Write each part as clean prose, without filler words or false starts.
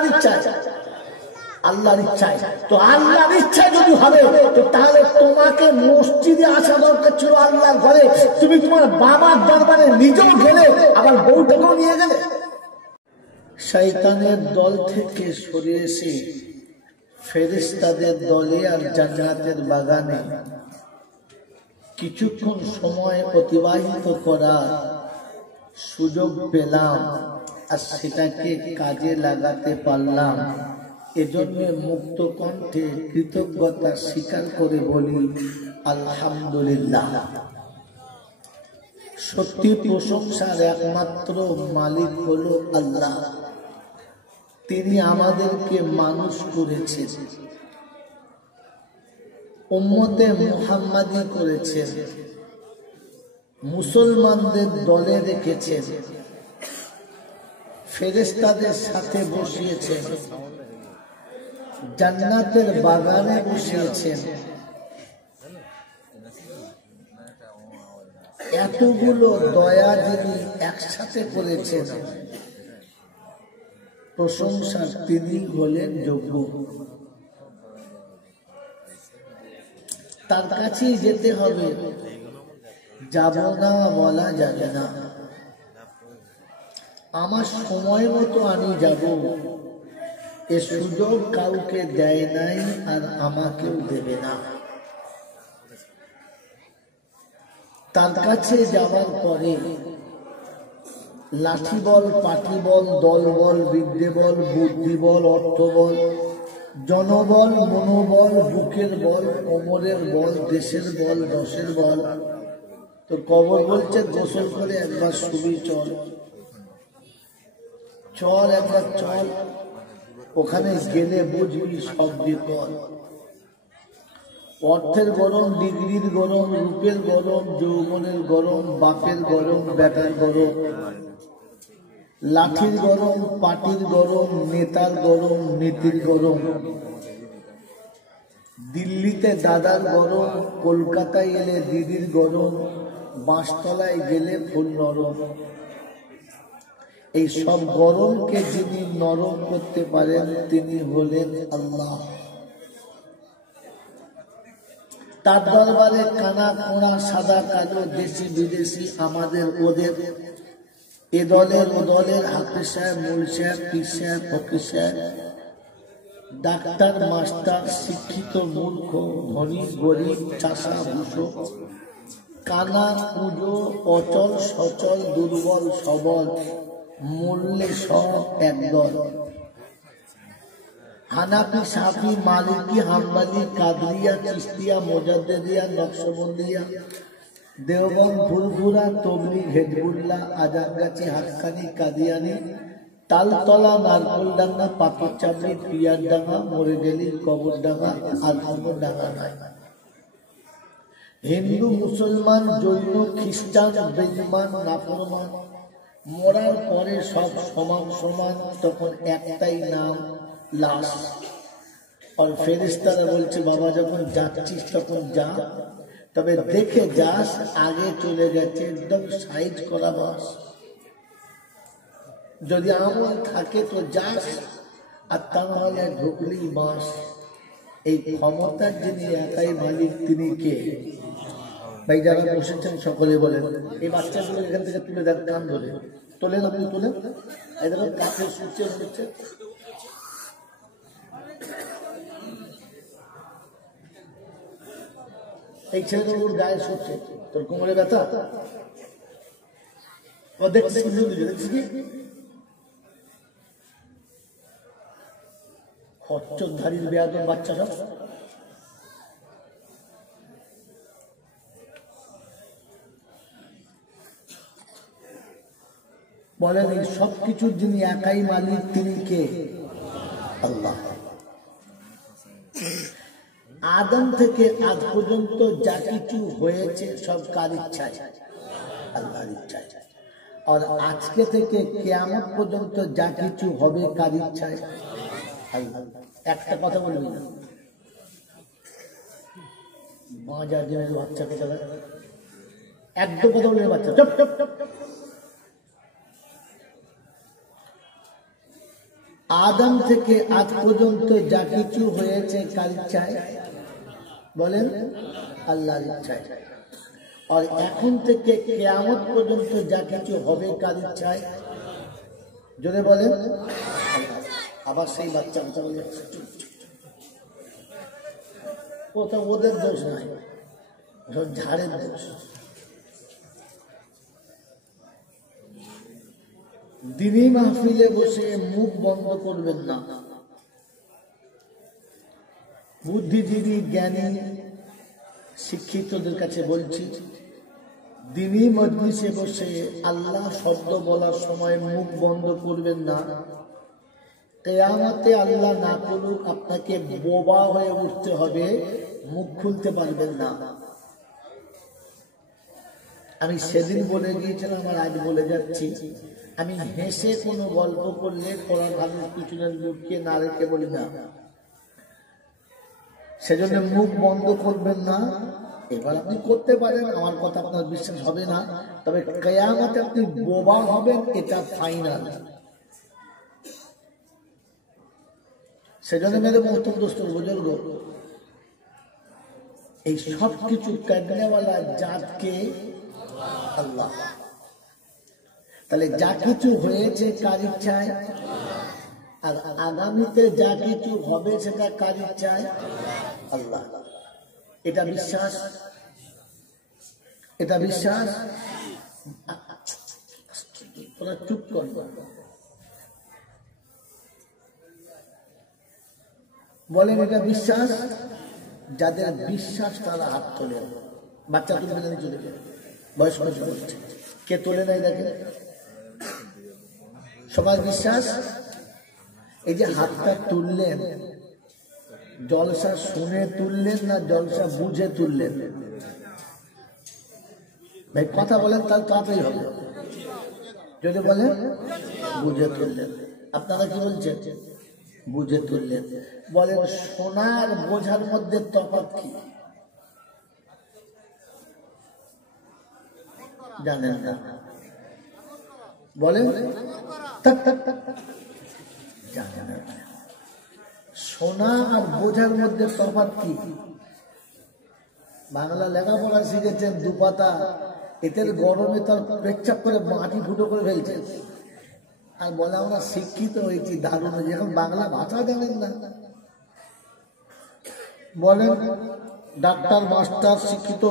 কার ইচ্ছায়? আল্লাহর ইচ্ছায়। তো আল্লাহর ইচ্ছা যদি হবে তো তাহলে তোমাকে মসজিদে আসা দরকার ছিল, আল্লাহর ঘরে। তুমি তোমার বাবার দরবারে নিজেও গেলে, আবার বউটাকেও নিয়ে গেলে। শয়তানের দল থেকে সরে এসে ফেরেশতাদের দলে আর জান্নাতের বাগানে কিছুক্ষণ সময় অতিবাহিত করার সুযোগ পেলাম, আর সেটাকে কাজে লাগাতে পারলাম। এজন্য মুক্ত কণ্ঠে কৃতজ্ঞতা স্বীকার করে বলি আলহামদুলিল্লাহ। সত্যি প্রশংসার একমাত্র মালিক হলো আল্লাহ। তিনি আমাদেরকে মানুষ করেছেন, উম্মতে মুহাম্মাদি করেছেন, মুসলমানদের দলে রেখেছেন, ফেরেশতাদের সাথে বসিয়েছেন, জান্নাতের বাগানে বসিয়েছেন। এতগুলো দয়া যিনি একসাথে করেছেন, প্রশংসা তিনি হলেন যোগ্য। তার কাছেই যেতে হবে, যাব না বলা যাবে না। আমার সময় মতো আমি যাব, এ সুযোগ কাউকে দেয় নাই, আর আমাকেও দেবে না। তার কাছে যাওয়ার পরে লাঠি বল, পাটি বল, দল বল, বিদ্যে বল, বুদ্ধি বল, অর্থ বল, জনবল, মনোবল, বুকের বল, কোমরের বল, দেশের বল, দশের বল। তো কবর বলছে গোসল করে একবার শুবি, চল চল একবার চল, ওখানে গেলে বুঝবি সব বিপদ। অর্থের গরম, ডিগ্রির গরম, রূপের গরম, যৌবনের গরম, বাপের গরম, বেটার গরম, লাঠির গরম, পাটির গরম, নেতার গরম, নীতির গরম। দিল্লিতে দাদার গরম, কলকাতায় এলে দিদির গরম, বাঁশতলায় গেলে ফুল নরম। এই সব গরমকে যিনি নরম করতে পারেন তিনি হলেন আল্লাহ। তার দরবারে কানা কোনা, সাদা কালো, দেশি বিদেশি, আমাদের ওদের, এ দলের ও দলের, হাফেজ সাহেব, মূল সাহেব, পীর সাহেব, ফকির সাহেব, ডাক্তার, মাস্টার, শিক্ষিত, মূর্খ, ধনী, গরিব, চাষা, ভূষো, কানা, পুজো, অচল, সচল, দুর্বল, সবল, মূল্যে সব একদল। হানাফি, সাফি, মালিকি, হাম্বলি, কাদরিয়া, চিশতিয়া, মোজাদ্দেদিয়া, নকশবন্দিয়া, দেওবন্দ, ফুরফুরা, তবলিগ, হেজবুল্লাহ, আজাদগাছি, হাক্কানি, কাদিয়ানি, তালতলা, নারকলডাঙ্গা, পাথরচাবড়ি, পিয়ারডাঙ্গা, মরেগেলি, কবরডাঙ্গা, আর কোনো ডাঙ্গা নাই। হিন্দু, মুসলমান, জৈন, খ্রিস্টান, বেঈমান, নাফরমান, মরার পরে সব সমান সমান, তখন একটাই নাম, লাশ। আর ফেরেশতারা বলছে বাবা যখন যাচ্ছিস তখন যা, তবে দেখে যাস, আগে চলে গেছে একদম সাইড করা বাস। যদি আমল থাকে তো যাস, আর তা নাহলে ঢুকলেই বাস। এই ক্ষমতার যিনি একাই মালিক তিনি কে? ভাই যারা বসেছেন সকলে বলেন। এই বাচ্চাগুলো এখান থেকে তুলে দেন, কান ধরে তোলেন, আপনি তোলেন। এই দেখুন কাছে শুচ্ছে হচ্ছে, এই ছেলেটা ওর গায়ে শুচ্ছে, তোর কোমরে ব্যথা, ও দেখছে কি খচ্চরধারীর বেয়াদব বাচ্চা সব। বলেন এই সব কিছুর যিনি একাই মালিক তিনি কে? আল্লাহ। আদম থেকে আজ পর্যন্ত যা কিছু হয়েছে সব কার ইচ্ছায়? আল্লাহর ইচ্ছায়। আর আজকে থেকে কিয়ামত পর্যন্ত যা কিছু হবে কার ইচ্ছায়? আল্লাহ। একটা কথা বলবি না, বাজার দিনের বাচ্চা কথা একদম কথা বলবে বাচ্চা, চুপ চুপ চুপ। আদম থেকে আজ পর্যন্ত যা কিছু হয়েছে কার ইচ্ছায়? বলেন আল্লাহর ইচ্ছায়। আর এখন থেকে কিয়ামত পর্যন্ত যা কিছু হবে কার ইচ্ছায়? জোরে বলেন। আবার সেই বাচ্চা কথা বলে, ওটা ওদের দোষ নয়, ঝাড়ের দোষ। দিনী মাহফিলে বসে মুখ বন্ধ করবেন না। বুদ্ধিজীবী জ্ঞানী শিক্ষিতদের কাছে বলছি, দিনী মজলিসে বসে আল্লাহ শব্দ বলার সময় মুখ বন্ধ করবেন না। কিয়ামতে আল্লাহ না করুক আপনাকে বোবা হয়ে উঠতে হবে, মুখ খুলতে পারবেন না। আমি সেদিন বলে গিয়েছিলাম, আর আজ বলে যাচ্ছি, আমি হেসে কোনো গল্প করলে কোরআন হাদিস পিছনে লুকিয়ে না রেখে বলি না। সেজন্য মুখ বন্ধ করবেন না। এবার আপনি করতে পারেন, আমার কথা আপনার বিশ্বাস হবে না, তবে কিয়ামতে আপনি বোবা হবেন, এটা ফাইনাল। সেজন্য মেরে মোহতরম দোস্ত বুজুর্গ, এই সব কিছু করনেওয়ালা জাতকে আল্লাহ। তাহলে যা কিছু হয়েছে কার ইচ্ছায়, আর আগামীতে যা কিছু হবে সেটা কার ইচ্ছায়? আল্লাহ। এটা বিশ্বাস, এটা বিশ্বাস। তোরা চুপ কর। বলেন এটা বিশ্বাস? যাদের বিশ্বাস তারা হাত তোলে। বাচ্চা তুলবে না, চলে যাবে, বয়স্ক চলছে, কে তোলে নাই দেখে। সবার বিশ্বাস। এই যে হাতটা তুললেন, জলসা শুনে তুললেন না জলসা বুঝে তুললেন? ভাই কথা বলেন, তার তাড়াতাড়ি হবে। যদি বলেন বুঝে তুললেন, আপনারা কি বলছেন? বুঝে তুললেন। বলেন সোনার বোঝার মধ্যে তফাৎ কি? জানেন না? বলেন জানেন না। সোনা আর বোঝার মধ্যে তফাৎ কি? বাংলা লেখাপড়া শিখেছেন দুপাতা, এদের গরমে তার পেচ্ছাপ করে মাটি ফুটো করে ফেলছে, আর বলে আমরা শিক্ষিত হয়েছি দারুণ। এখন বাংলা ভাষা জানেন না। বলেন ডাক্তার মাস্টার শিক্ষিত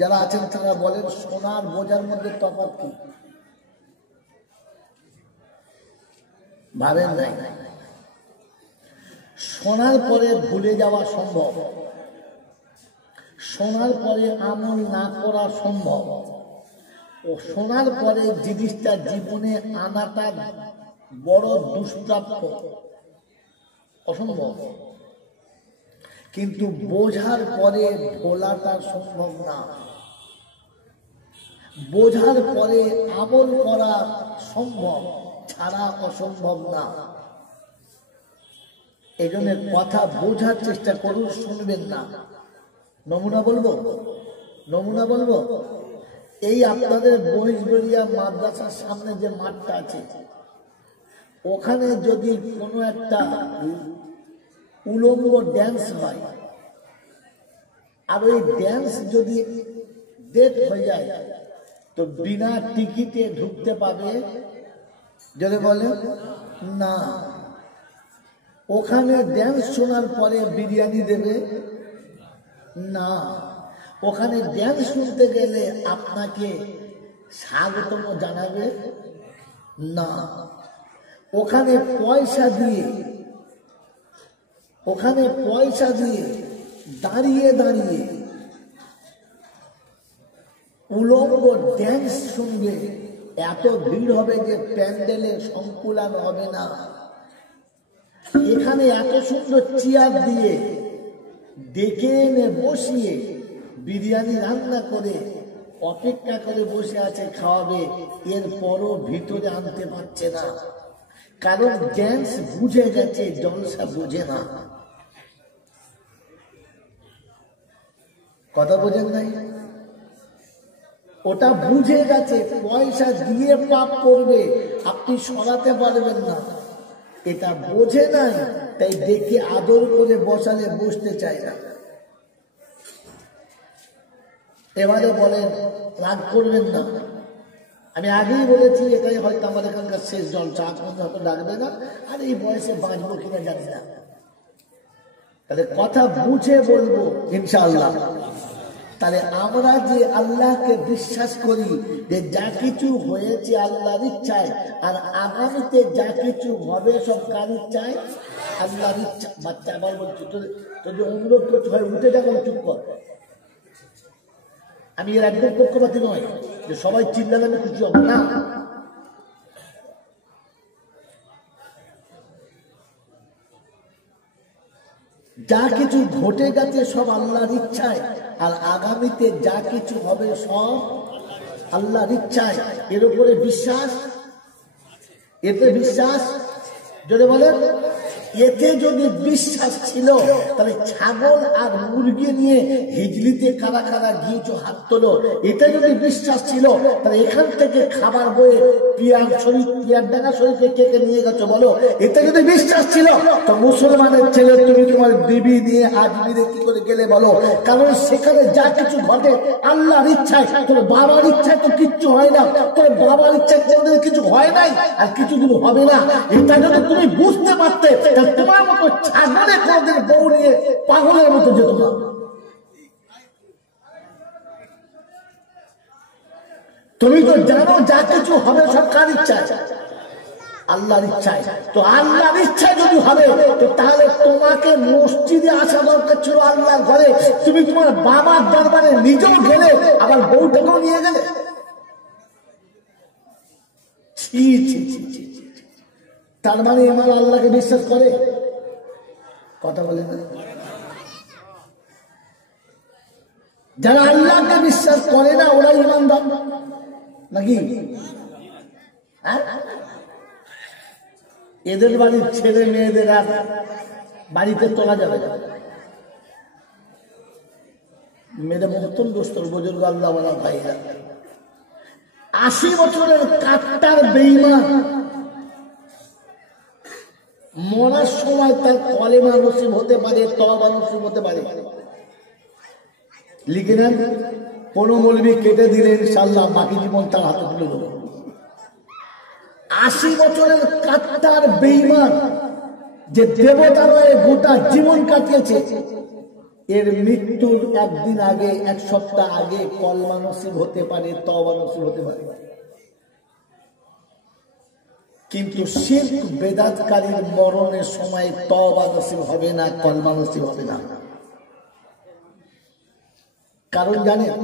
যারা আছেন তারা বলেন সোনার বোঝার মধ্যে তফাৎ কি? ভাবেন নাই। শোনার পরে ভুলে যাওয়া সম্ভব, শোনার পরে আমল না করা সম্ভব, ও শোনার পরে জিনিসটা জীবনে আনাটা বড় দুষ্প্রাপ্য, অসম্ভব। কিন্তু বোঝার পরে ভোলাটা সম্ভব না। বোঝার পরে আমল করা সম্ভব, ছাড়া অসম্ভব না। এই জন্য কথা বোঝার চেষ্টা করুন, শুনবেন না। নমুনা বলবো, নমুনা বলবো। এই আপনাদের মহিষবেড়িয়া মাদ্রাসার সামনে যে মাঠটা আছে, ওখানে যদি কোনো একটা উলঙ্গ ড্যান্স হয়, আর ওই ড্যান্স যদি ডেট হয়ে যায়, তো বিনা টিকিটে ঢুকতে পাবে? যদি বলে না। ওখানে ড্যান্স শোনার পরে বিরিয়ানি দেবে না। ওখানে ড্যান্স শুনতে গেলে আপনাকে স্বাগতম জানাবে না। ওখানে পয়সা দিয়ে, ওখানে পয়সা দিয়ে দাঁড়িয়ে দাঁড়িয়ে উলঙ্গ ড্যান্স শুনবে, এত ভিড় হবে যে প্যান্ডেলে সংকুলান হবে না। এখানে এত সুন্দর চেয়ার দিয়ে ডেকে এনে বসিয়ে বিরিয়ানি রান্না করে অপেক্ষা করে বসে আছে খাওয়াবে, এরপরও ভিতরে আনতে পারছে না, কারণ ড্যান্স বুঝে গেছে, জলসা বুঝে না। কথা বোঝেন নাই? ওটা বুঝে গেছে, পয়সা দিয়ে পাপ করবে, আপনি সরাতে পারবেন না। এটা বোঝে না, তাই দেখে আদর করে বসালে বসতে চায় না। এবারে বলেন, রাগ করবেন না, আমি আগেই বলেছি এটাই হয়তো আমার এখানকার শেষ জলসা, হয়তো ডাকবে না, আর এই বয়সে বাঁচবো কিনা জানি না। তাহলে কথা বুঝে বলবো ইনশাআল্লাহ। তাহলে আমরা যে আল্লাহকে বিশ্বাস করি যে যা কিছু হয়েছে আল্লাহর ইচ্ছায়, আর আগামীতে যা কিছু হবে সব কার ইচ্ছায়? আল্লাহর ইচ্ছা। বাচ্চা আবার বলছি, যদি অনুরোধ করতে হয় উঠে যাবো, চুপ কর। আমি এর একদম পক্ষপাতী নয় যে সবাই চিল্লালে আমি খুশি হব না। যা কিছু ঘটে গেছে সব আল্লাহর ইচ্ছায়, আর আগামীতে যা কিছু হবে সব আল্লাহর ইচ্ছায়। এর উপরে বিশ্বাস, এতে বিশ্বাস, যদি বলেন এতে যদি বিশ্বাস ছিল তাহলে ছাগল আর মুরগি নিয়ে হিজলিতে কারা কারা গিয়েছো হাত তোলো। এতে যদি বিশ্বাস ছিল তাহলে এখান থেকে খাবার বয়ে পিয়ার ডাঙ্গা শরীফে কে কে নিয়ে গেছো বলো। এতে যদি বিশ্বাস ছিল তো মুসলমানের ছেলে তুমি তোমার বিবি নিয়ে আজমিরে কি করে গেলে বলো। কারণ সেখানে যা কিছু ঘটে আল্লাহর ইচ্ছায়, তোর বাবার ইচ্ছায় তো কিচ্ছু হয় না, তোর বাবার ইচ্ছায় কোনদিন কিছু হয় নাই আর কিছু দিন হবে না। এটা যদি তুমি বুঝতে পারতে তোমার মতো ছাগলে কোনদিন বউ নিয়ে পাগলের মতো যেত না। তুমি তো জানো যা কিছু হবে সব কার ইচ্ছায়? আল্লাহর ইচ্ছায়। তো আল্লাহর ইচ্ছায় যদি হবে তো তাহলে তোমাকে মসজিদে আসা দরকার ছিল আল্লাহর ঘরে। তুমি তোমার বাবার দরবারে নিজেও গেলে, আবার বউটাকেও নিয়ে গেলে। ছি ছি ছি ছি। তার মানে আমার আল্লাহকে বিশ্বাস করে? কথা বলে না। যারা আল্লাহকে বিশ্বাস করে না ওরা ইমানদার নাকি? এদের বাড়ির ছেলে মেয়েদের আর বাড়িতে তোলা যাবে না। মেয়েদের মতন দোস্তর বুজুর্গ আল্লাহ বলা ভাইরা 80 বছরের কাট্টার বেঈমান মরার সময় তার কলেমা নসিব হতে পারে, তওবা নসিব হতে পারে। লিখে নেন, 15 মৌলবি কেটে দিলে ইনশাআল্লাহ বাকি জীবন তার হাতে তুলে দেব। 80 বছরের কাট্টার বেঈমান যে দেবতার হয়ে গোটা জীবন কাটিয়েছে, এর মৃত্যুর একদিন আগে, এক সপ্তাহ আগে কলমা নসিব হতে পারে, তওবা নসিব হতে পারে। কিন্তু শিরক বেদাতকারীর মরণের সময় তওবা নসিব হবে না, কলমা নসিব হবে না। কারণ জানেন?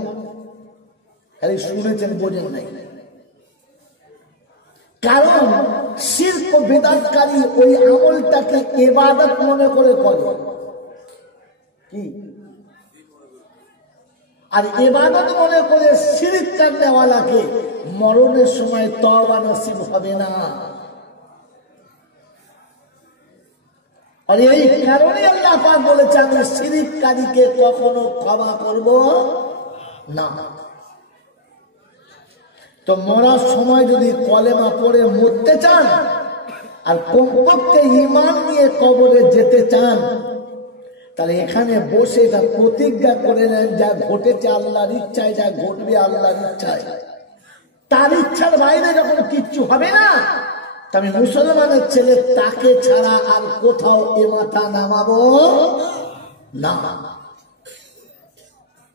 খালি শুনেছেন, বোঝেন নাই। কারণ শিরক বেদাতকারী ওই আমলটাকে ইবাদত মনে করে করে কি, আর ইবাদত মনে করে শিরক করনেওয়ালাকে মরণের সময় তওবা নসিব হবে না। আর এই কারণে আল্লাহ পাক বলেছেন আমি শিরককারীকে কখনো ক্ষমা করব না। তো মরার সময় যদি কলেমা পড়ে মরতে চান আর কমপক্ষে ঈমান নিয়ে কবরে যেতে চান, তাহলে এখানে বসে এটা প্রতিজ্ঞা করে নেন যা ঘটেছে আল্লাহর ইচ্ছায়, যা ঘটবে আল্লাহর ইচ্ছায়, তার ইচ্ছার বাইরে যখন কিচ্ছু হবে না, আমি মুসলমানের ছেলে তাকে ছাড়া আর কোথাও এ মাথা নামাবো না।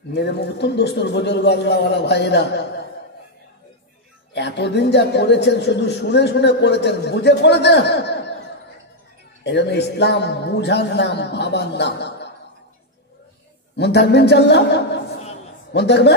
মেরে মতন দোস্তর বুজুর্গ আল্লাহওয়ালা ভাইয়েরা, এতদিন যা করেছেন শুধু শুনে শুনে করেছেন, বুঝে করেছেন। এই জন্য ইসলাম বুঝার নাম, ভাবার নাম। মন থাকবেন ইনশাআল্লাহ, মন থাকবে।